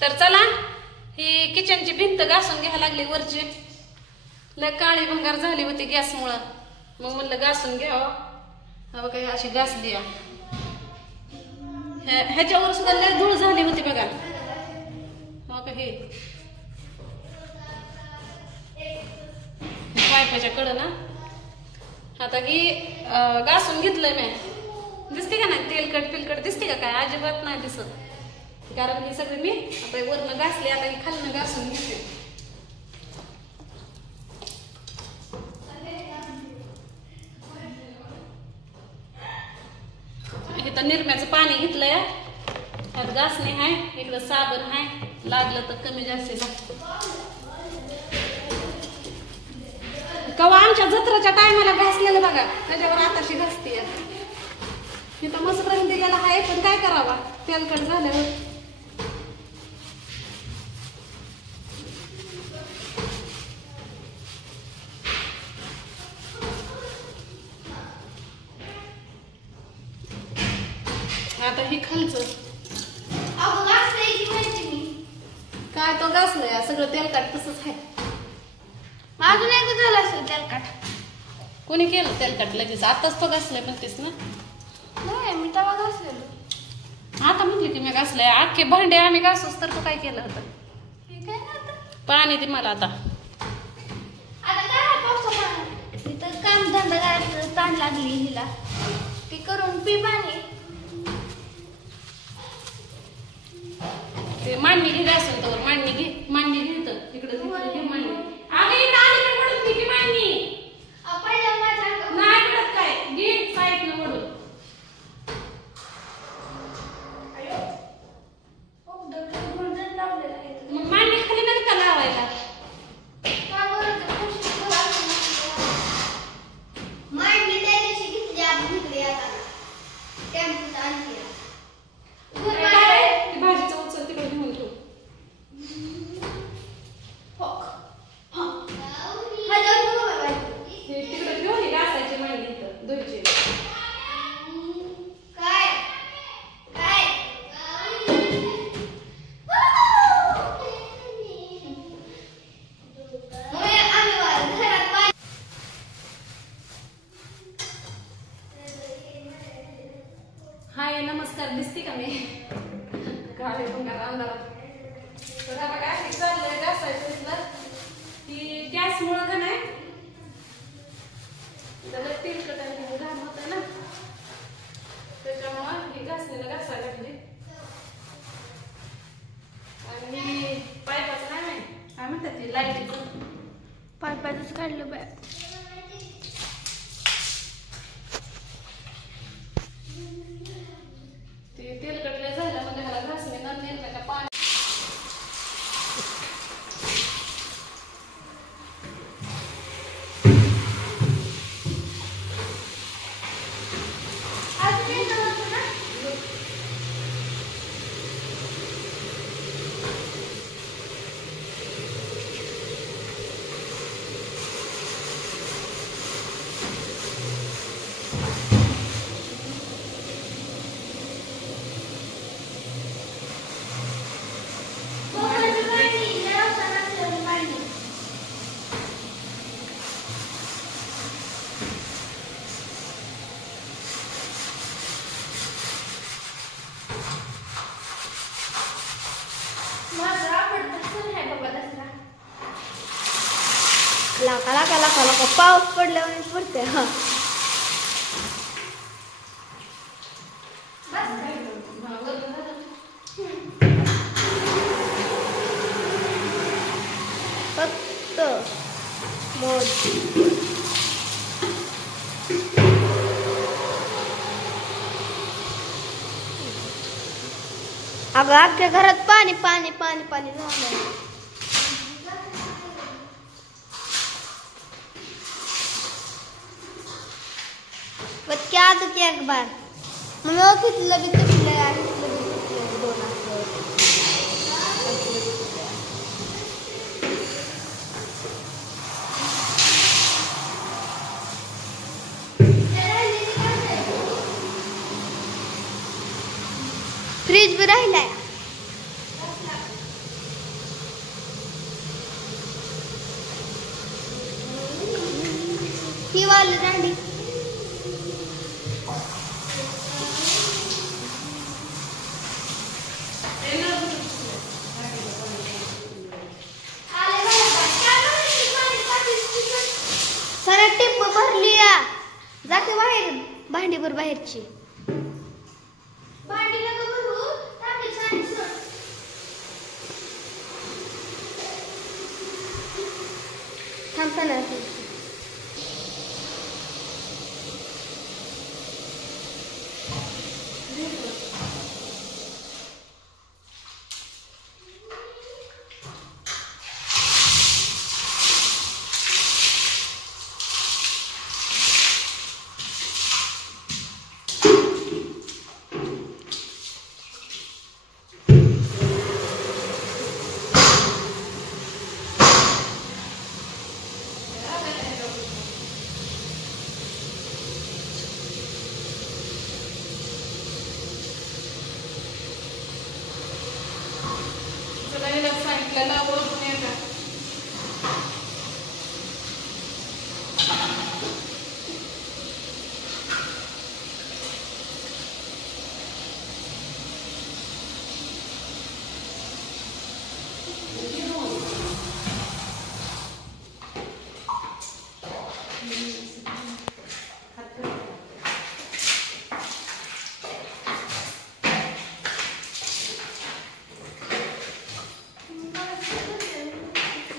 तर चला ही किचनची भिंत घासून घ्यायला लागली वरची. लय काळी भंगार झाली होती गॅसमुळं. मग म्हणलं घासून घ्यावं. हा बघा अशी घासली. ह्याच्यावर सुद्धा लय धूळ झाली होती बघा. हो का हे पायपाच्या कडं ना. आता ही घासून घेतलंय मी. दिसते का नाही तेलकट पिलकट दिसते का काय? अजिबात नाही दिसत. कारण हे सगळे मी आता वरनं घासले. आता ही खालनं घासून घेते. इथं निरम्याचं पाणी घेतलंय. ह्यात घासणे आहे. इकडं साबण आहे. लागलं तर कमी जास्त लागतं. कवा आमच्या जत्राच्या टायमाला घासलेलं बघा. त्याच्यावर आताशी घासते. इथं मस्त रंग दिलेला आहे. पण काय करावा तेलकट झाल्यावर. आता ही खालचं काय तो घासलंय सगळं तेलकट तसंच आहे. अजून एक झालं असेल तेलकट. कोणी केलं तेलकट लगेच? आताच तो घासलाय म्हणतेस ना? नाही मी तवा घासलेलो. आता म्हटली की मी घासलंय. अख्खे भांडे आम्ही घासूस तर तू काय केलं होतं? ठीक आहे ना. पाणी दे मला आता. आता काय पावसामुळे इथं काम धंदा करायचं ताण लागली हिला. ती करून पी पाणी. ते मांडणी घे घासून तर मांडणी घे. मांडणी घे तर तिकडे घे मांडणी. अगं इकडे आली पडून ती मांडणी नाही पडत काय. घे साईडनं पडून. मग मांडणी खाली नाही का लावायला? मांडणी त्या दिवशी घेतली आपण इकडे आता टेम्पोत आणली. भाजीचं उचल तिकडे घेऊन ठेव. तिकडे ठेव. ही घासायची मांडणी इथं धुयची. हाय नमस्कार. दिसते का मी? काळे भंगार अंधारात. तर हा बघा हे चाललंय घासायचं इथलं. ही गॅसमुळं का नाही त्याला तेलकट आणि घाण होतं ना. त्याच्यामुळं ही घासणीला घासायला लागली. आणि पायपाचं नाही काय म्हणतात ते लाईटीचं पायपाचंच काढलं बाय. ते तेलकटले झालं म्हणजे ह्याला घासणे न नेमका पाणी. लाका लाका लाका लाका पाऊस पडल्यावर पडते. हा फक्त मोज. अगं अख्ख्या घरात पाणी पाणी पाणी पाणी झालं. क्या तो क्या एक बार मैं कितलं भी तुटलं आहे. दोन फ्रीज भी राहिलाय. वाली दांडी सारा टिप भरली जाते बाहेर भांडी भर बाहेरची भांडी नका भरू टाकी साडी सोड थांबता ना सांगितलं ओळखून येतात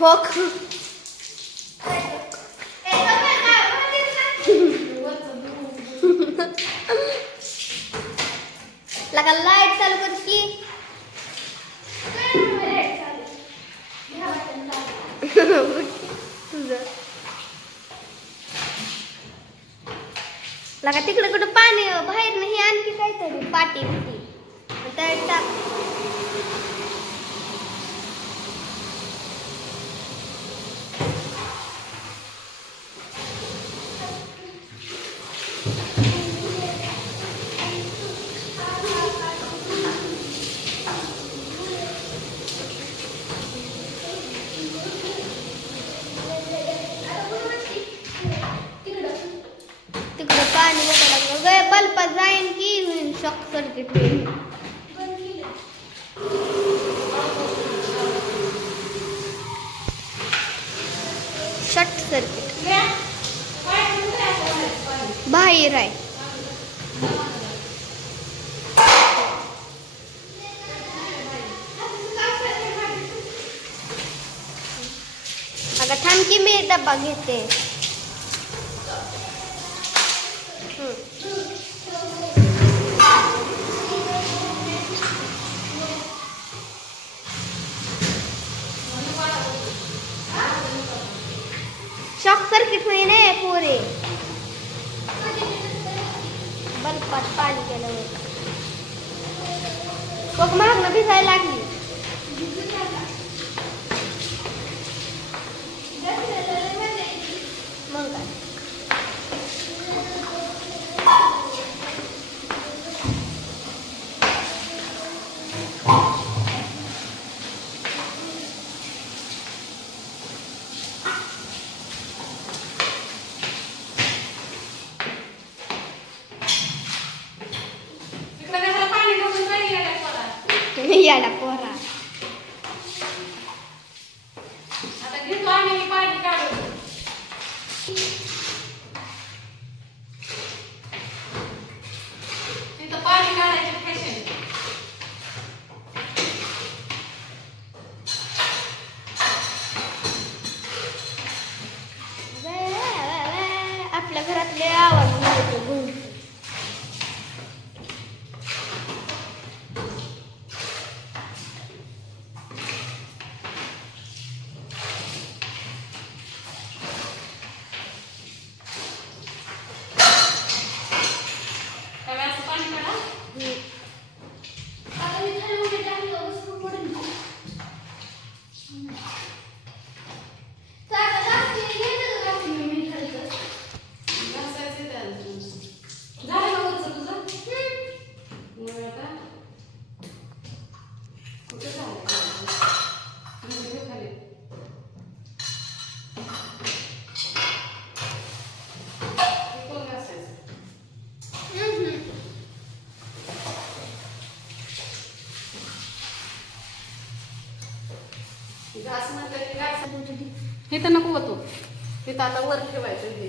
होक लगा लाईट चालू कर की लगा तिकडे कुठं पाणी बाहेर नाही आणखी काहीतरी पाटी बिटी टाक पाणी लागलं बल्ब जाईन की शॉक सर्किट होईल शॉर्ट सर्किट बाहेर आहे अगं थांब की मी डब्बा घेते शॉक सर्किट होई नाही पुरे बल्बात पाणी गेलं बघ मागणं भिजायला लागली मग काय याला पोरा आता घेतो आम्ही पाणी काढून तिथं पाणी काढायचे फॅशन आपल्या घरातले आवाज येतो घास म्हणतात की घास हे तर नको होतो तिथं आता वर ठेवायचं हे